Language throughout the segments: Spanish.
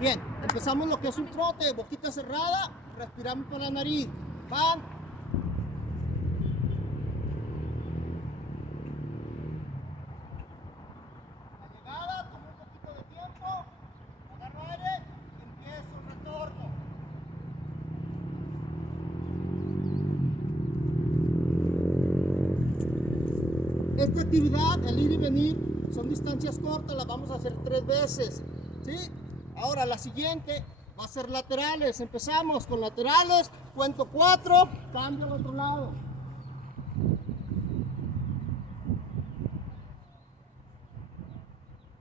Bien, empezamos lo que es un trote, boquita cerrada, respiramos por la nariz. Van. La llegada, toma un poquito de tiempo, agarro aire, empiezo el retorno. Esta actividad, el ir y venir, son distancias cortas, las vamos a hacer 3 veces, ¿sí? Ahora la siguiente va a ser laterales. Empezamos con laterales, cuento 4, cambio al otro lado.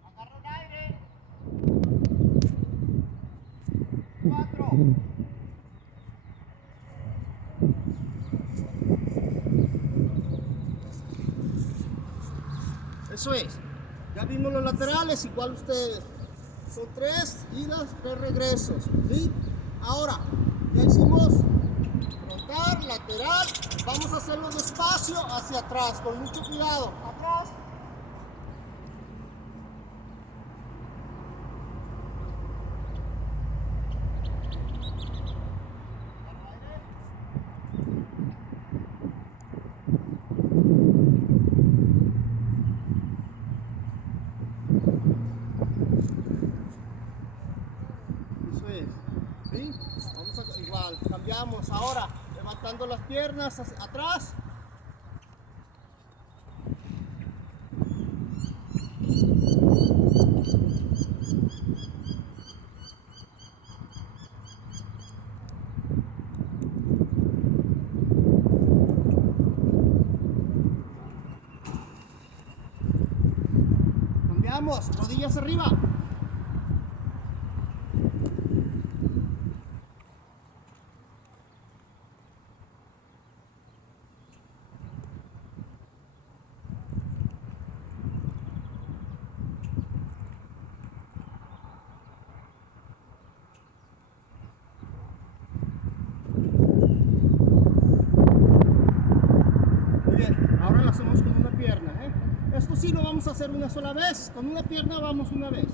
Agarro el aire. 4. Eso es. Ya vimos los laterales, igual ustedes. Son 3 idas, 3 regresos, ¿sí? Ahora, ya hicimos frontal, lateral. Vamos a hacerlo despacio hacia atrás, con mucho cuidado. Atrás. Eso es, ¿sí? Vamos a, igual, cambiamos ahora, levantando las piernas hacia atrás. Cambiamos, rodillas arriba. Ahora lo hacemos con una pierna, ¿eh? Esto sí lo vamos a hacer una sola vez. Con una pierna vamos una vez.